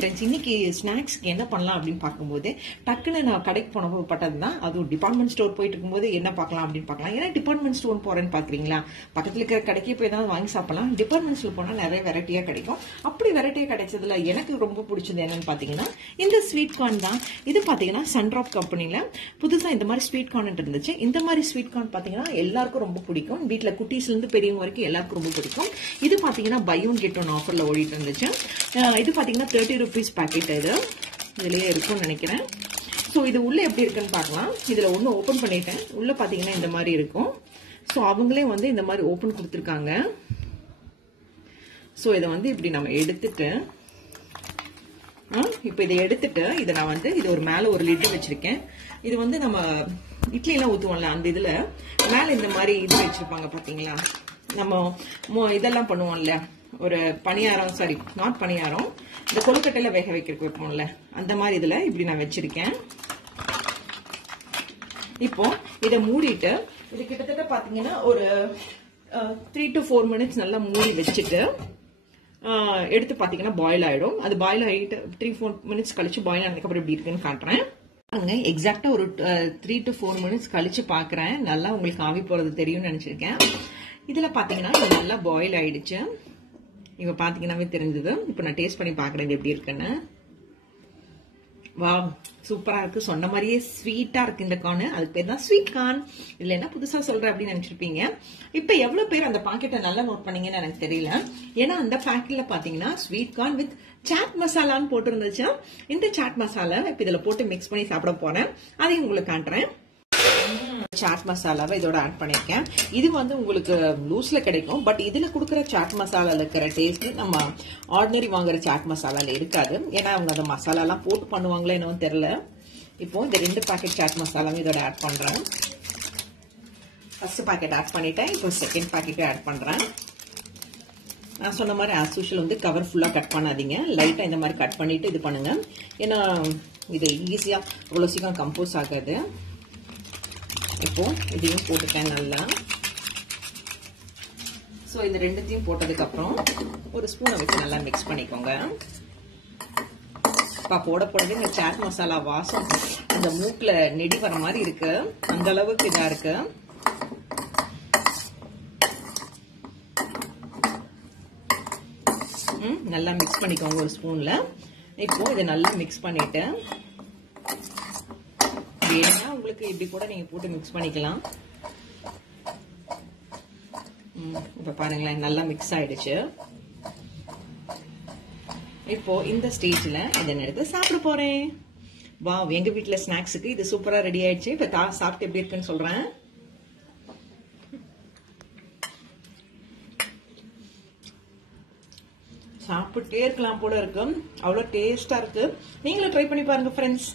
Friends, இன்னைக்கு ஸ்நாக்ஸ்க்கு என்ன பண்ணலாம் அப்படின்னு பார்க்கும்போது டக்குன்னு நான் கடைக்கு போனப்போ பட்டது தான். அதுவும் டிபார்ட்மெண்ட் ஸ்டோர் போயிட்டு இருக்கும்போது என்ன பார்க்கலாம் அப்படின்னு பார்க்கலாம். ஏன்னா டிபார்ட்மெண்ட் ஸ்டோர் போறேன்னு பாக்குறீங்களா, பக்கத்துல இருக்கிற கடைக்கே போய் தான் வாங்கி சாப்பிடலாம். டிபார்ட்மெண்ட் ஸ்டோர் போனால் நிறைய வெரைட்டியா கிடைக்கும். அப்படி வெரைட்டியா கிடைச்சதுல எனக்கு ரொம்ப பிடிச்சது என்னன்னு பாத்தீங்கன்னா இந்த ஸ்வீட் கார்ன் தான். இது பாத்தீங்கன்னா சன்ட்ராப் கம்பெனில புதுசா இந்த மாதிரி ஸ்வீட் கார்ன் இருந்துச்சு. இந்த மாதிரி ஸ்வீட் கார்ன் பாத்தீங்கன்னா எல்லாருக்கும் ரொம்ப பிடிக்கும். வீட்டுல குட்டீஸ்ல இருந்து பெரியவங்க வரைக்கும் எல்லாருக்கும் ரொம்ப பிடிக்கும். இது பாத்தீங்கன்னா பை ஒன் கெட் ஒன் ஆஃபர்ல ஓடிட்டு இருந்துச்சு. இது பாத்தீங்கன்னா 30 rupees பாக்கெட். இதுலயே இருக்கும்னு நினைக்கிறேன். ஸோ இது உள்ள எப்படி இருக்குன்னு பார்க்கலாம். இதுல ஒன்று ஓப்பன் பண்ணிட்டேன். உள்ள பாத்தீங்கன்னா இந்த மாதிரி இருக்கும். ஸோ அவங்களே வந்து இந்த மாதிரி ஓப்பன் கொடுத்துருக்காங்க. ஸோ இதை வந்து இப்படி நம்ம எடுத்துட்டு இப்போ இதை எடுத்துட்டு இதை நான் வந்து இது ஒரு மேல ஒரு லிட் வச்சிருக்கேன். இது வந்து நம்ம இட்லி எல்லாம் ஊத்துவோம்ல, அந்த இதுல மேல இந்த மாதிரி இது வச்சிருப்பாங்க பாத்தீங்களா. நம்ம இதெல்லாம் பண்ணுவோம்ல, ஒரு பணியாரம், சாரி நாட் பணியாரம், இந்த கொழுக்கட்டையில வேக வைக்கிறதுக்கு வைப்போம்ல, அந்த மாதிரி இதுல இப்படி நான் வச்சிருக்கேன். இப்போ இதை மூடிட்டு இது கிட்டத்தட்ட பாத்தீங்கன்னா ஒரு 3 to 4 minutes நல்லா மூடி வச்சுட்டு எடுத்து பாத்தீங்கன்னா பாயில் ஆயிடும். அது பாயில் ஆகிட்டு 3-4 minutes கழிச்சு பாயில் ஆனதுக்கப்புறம் எப்படி இருக்குன்னு காட்டுறேன். எக்ஸாக்டா ஒரு 3 to 4 minutes கழிச்சு பாக்குறேன். நல்லா உங்களுக்கு ஆவி போறது தெரியும்னு நினைச்சிருக்கேன். இதுல பாத்தீங்கன்னா இது நல்லா பாயில் ஆயிடுச்சு. இப்ப பாத்தீங்கன்னாவே தெரிஞ்சது. இப்ப நான் டேஸ்ட் பண்ணி பாக்குறேன் எப்படி இருக்குன்னு. வா, சூப்பரா இருக்கு. சொன்ன மாதிரியே ஸ்வீட்டா இருக்கு இந்த கார்ன். அதுக்கு பேர் தான் ஸ்வீட் கார்ன். இதுல என்ன புதுசா சொல்ற அப்படின்னு நினைச்சிருப்பீங்க. இப்ப எவ்வளவு பேர் அந்த பாக்கெட்டை நல்லா நோட் பண்ணீங்கன்னு எனக்கு தெரியல. ஏன்னா அந்த பாக்கெட்ல பாத்தீங்கன்னா ஸ்வீட் கார்ன் வித் சாட் மசாலான்னு போட்டு இருந்துச்சு. இந்த சாட் மசாலா இப்ப இதுல போட்டு மிக்ஸ் பண்ணி சாப்பிட போறேன். அதையும் உங்களுக்கு காட்டுறேன். சாட் மசாலாவை இதோட ஆட் பண்ணிருக்கேன். இது வந்து உங்களுக்கு லூஸ்ல கிடைக்கும். பட் இதுல கொடுக்குற சாட் மசாலால இருக்கிற டேஸ்ட் நம்ம ஆர்டினரி வாங்குற சாட் மசாலால இருக்காது. ஏன்னா அவங்க அந்த மசாலா எல்லாம் போட்டு பண்ணுவாங்களோ என்னவோ தெரியல. இப்போ இந்த 2 பாக்கெட் சாட் மசாலாவும் இதோட ஆட் பண்றேன். ஃபர்ஸ்ட் பாக்கெட் ஆட் பண்ணிட்டேன். இப்போ செகண்ட் பாக்கெட்டும் ஆட் பண்றேன். நான் சொன்ன மாதிரி ஆஸ் யூஷுவல் வந்து கவர் ஃபுல்லா கட் பண்ணாதீங்க. லைட்டா இந்த மாதிரி கட் பண்ணிட்டு இது பண்ணுங்க. ஏன்னா இது ஈஸியா அவ்வளவு சீக்கிரம் கம்போஸ் ஆகாது. இப்போ இதையும் போட்டுட்டேன் நல்லா. சோ இந்த ரெண்டுத்தையும் போட்டதுக்கு அப்புறம் ஒரு ஸ்பூனை வச்சு நல்லா மிக்ஸ் பண்ணிக்கோங்க. போட போடுறது இந்த சாட் மசாலா வாசம் அந்த மூக்குல நெடி வர மாதிரி இருக்கு. அந்த அளவுக்கு இதா இருக்கு. நல்லா மிக்ஸ் பண்ணிக்கோங்க ஒரு ஸ்பூன்ல. இப்போ இதை நல்லா மிக்ஸ் பண்ணிட்டு வேணும்னா உங்களுக்கு இப்படி கூட நீங்க போட்டு மிக்ஸ் பண்ணிக்கலாம். இப்ப பாருங்களேன், நல்லா மிக்ஸ் ஆயிடுச்சு. இப்போ இந்த ஸ்டேஜ்ல இதை எடுத்து சாப்பிட போறேன். வா, எங்க வீட்டுல ஸ்நாக்ஸுக்கு இது சூப்பரா ரெடி ஆயிடுச்சு. இப்ப சாப்பிட்டு எப்படி இருக்குன்னு சொல்றேன். சாப்பிட்டே இருக்கலாம் போல இருக்கு. அவ்வளவு டேஸ்டா இருக்கு. நீங்களும் ட்ரை பண்ணி பாருங்க ஃப்ரெண்ட்ஸ்.